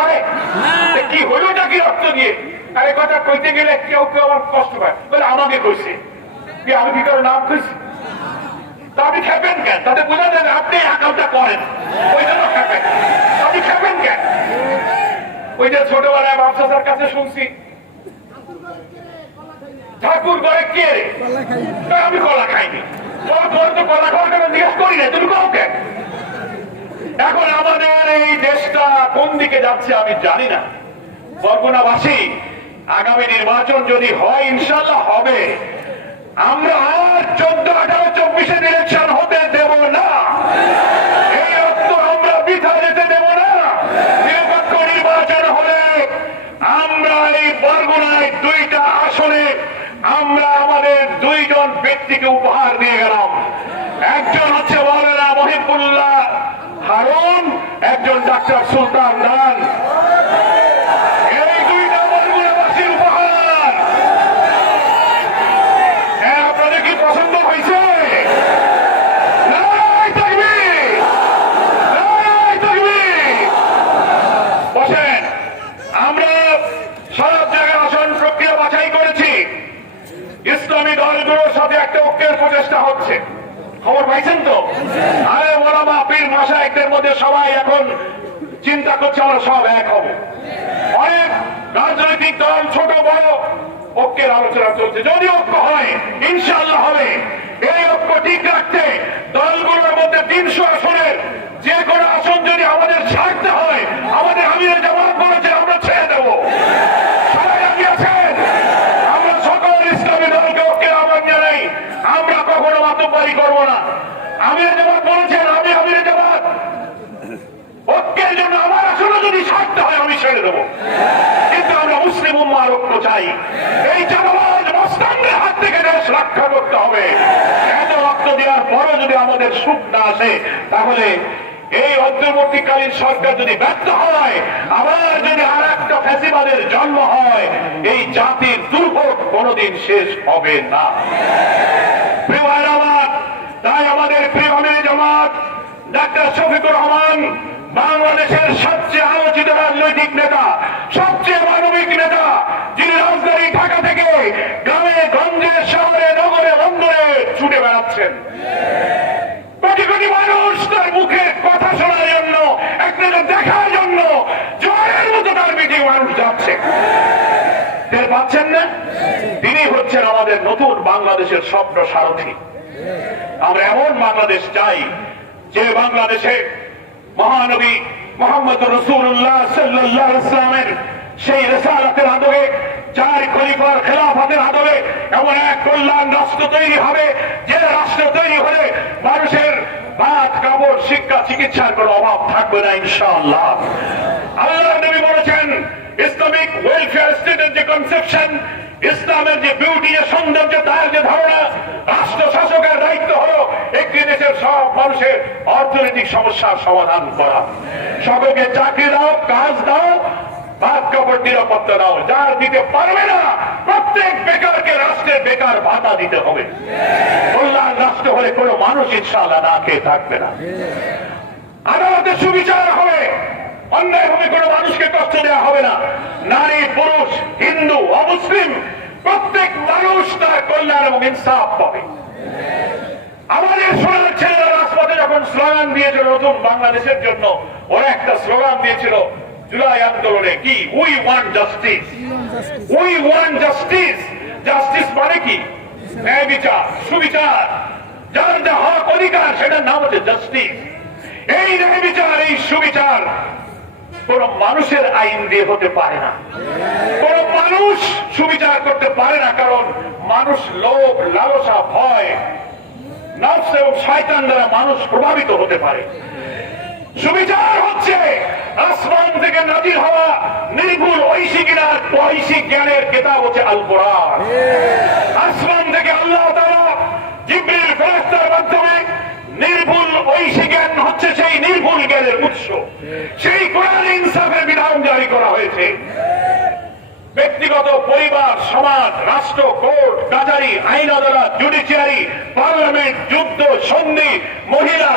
করে এ কি হলোটা কি রক্ত দিয়ে আরে কথা কইতে গেলে কেউ কেউ আমার কষ্ট পায়। বলে আমাকে কইছে। কি আমি কি কারও নাম কইছি? তা আপনি খেপেন কেন? তাতে বোঝা যায় আপনি করেন। ওই জন্য খেপেন। আপনি খেপেন কেন? ওই যে ছোটবেলায় কাছে শুনছি। ঠাকুর ঘরে কে রে? তা আমি কলা খাইনি। তোর তোর তো কলা খাওয়ার কথা জিজ্ঞেস করি না তুমি কাউকে এখন আমাদের এই দেশটা কোন দিকে যাচ্ছে আমি জানি না। বরগুনাবাসী, আগামী নির্বাচন যদি হয় ইনশাল্লাহ হবে। আমরা আর চোদ্দ, আঠারো, চব্বিশে ইলেকশন হতে দেব না। এই রক্ত আমরা বৃথা যেতে দেব না। নিরপেক্ষ নির্বাচন হলে আমরা এই বরগুনায় দুইটা আসনে, আমরা আমাদের দুইজন ব্যক্তিকে উপহার দিয়ে গেলাম। একজন হচ্ছে মৌলানা মহিবুল্লাহ হারুন একজন ডাক্তার সুলতান দান এই হ্যাঁ আপনাদের কি পছন্দ হয়েছে! বসেন, আমরা সব জায়গায় আসন প্রক্রিয়া বাছাই করেছি। একটা ঐক্যের প্রচেষ্টা হচ্ছে। খবর পাইছেন তো? আরে ওলামা, পীর মাসায়কদের মধ্যে সবাই এখন চিন্তা করছে, আমরা সব এক হব। অনেক রাজনৈতিক দল, ছোট, বড়, ঐক্যের আলোচনা চলছে। যদি ঐক্য হয় ইনশাল্লাহ হবে। এই ঐক্য ঠিক রাখতে দলগুলোর মধ্যে তিনশো আসনের যে কোনো আসন যদি আমাদের ছাড়তে হয় আমাদের আমিরের জবাব বলেছে আমরা ছেড়ে দেবো সবাই রাজি আছেন আমরা সকল ইসলামী দলকে ওকে আহ্বান জানাই আমরা কখনো মাতব্বারি করব না আমির জামাত বলেছেন, আমি আমির জামাত। ঐক্যের জন্য আমার আসলে যদি ছাড়তে হয়, আমি ছেড়ে দেবো। কিন্তু আমরা মুসলিম উম্মার ঐক্য চাই। এই চাঁদাবাজ মস্তানদের হাত থেকে দেশ রক্ষা করতে হবে। এত রক্ত দেওয়ার পরও যদি আমাদের সুখ না আসে, তাহলে এই অন্তর্বর্তীকালীন সরকার যদি ব্যর্থ হয়, আবার যদি আর একটা ফ্যাসিবাদের জন্ম হয়, এই জাতির দুর্ভোগ কোনোদিন শেষ হবে না। প্রিয় তাই আমাদের প্রিয় আমির জামাত, ডাক্তার শফিকুর রহমান, বাংলাদেশের সবচেয়ে আলোচিত রাজনৈতিক নেতা, সবচেয়ে মানবিক নেতা, যিনি রাজধানী ঢাকা থেকে গ্রামে, গঞ্জে, শহরে, নগরে, বন্দরে ছুটে বেড়াচ্ছেন। কোটি কোটি মানুষ তার মুখে কথা শোনার জন্য একটা দেখার জন্য জয়ের মতো তার মিটিং মানুষ যাচ্ছে। পাচ্ছেন না? তিনি হচ্ছেন আমাদের নতুন বাংলাদেশের স্বপ্ন সারথী। আমরা এমন বাংলাদেশ চাই যে বাংলাদেশে মহানবী মোহাম্মদ রসুল্লাহ সাল্লাহ ইসলামের সেই রেসালাতের আদবে চার খলিফার খেলাফতের আদবে এমন এক কল্যাণ রাষ্ট্র তৈরি হবে, যে রাষ্ট্র তৈরি হলে মানুষের ভাত কাপড়, শিক্ষা, চিকিৎসার কোনো অভাব থাকবে না, ইনশাআল্লাহ। আল্লাহ নবী বলেছেন, ইসলামিক ওয়েলফেয়ার স্টেটের যে কনসেপশন ইসলামের যে বিউটি যে সৌন্দর্য, তার যে ধারণা, রাষ্ট্র শাসকের দায়িত্ব হলো একটি দেশের সব মানুষের অর্থনৈতিক সমস্যার সমাধান করা। সকলকে চাকরি দাও, কাজ দাও, ভাত নিরাপত্তা দাও। যার পারবে না, প্রত্যেক বেকারকে বেকার ভাতা দিতে হবে। রাষ্ট্র হলে কোনো মানুষ ইনশাআল্লাহ না খেয়ে থাকবে না আদালতে সুবিচার হবে অন্যায় ভাবে কোনো মানুষকে কষ্ট দেওয়া হবে না। নারী, পুরুষ, হিন্দু, অমুসলিম, প্রত্যেক মানুষ তার কল্যাণ এবং ইনসাফ পাবে। আমাদের সোনার ছেলেরা রাজপথে যখন স্লোগান দিয়েছিল নতুন বাংলাদেশের জন্য, ওরা একটা স্লোগান দিয়েছিল, জুলাই আন্দোলনে কি? We want justice we want justice justice মানে কি? ন্যায় বিচার, সুবিচার। যার যা হক অধিকার, সেটার নাম হচ্ছে জাস্টিস এই ন্যায় বিচার, এই সুবিচার কোন মানুষের আইন দিয়ে হতে পারে না। কোন মানুষ সুবিচার করতে পারে না, কারণ মানুষ লোভ, লালসা, ভয় শয়তান দ্বারা মানুষ প্রভাবিত হতে পারে। সুবিচার হচ্ছে আসমান থেকে নাজির হওয়া নির্ভুল ঐশী কিনার ঐশিক জ্ঞানের কেতাব হচ্ছে আল আসমান থেকে আল্লাহ তাআলা জিবরিল ফেরেশতার মাধ্যমে নির্ভুল ঐশী জ্ঞান হচ্ছে সেই নির্ভুল জ্ঞানের উৎস সেই কোরআন ইনসাফের বিধান জারি করা হয়েছে ব্যক্তিগত পরিবার সমাজ রাষ্ট্র কোর্ট কাজারি আইন আদালত জুডিশিয়ারি পার্লামেন্ট যুদ্ধ সন্ধি মহিলা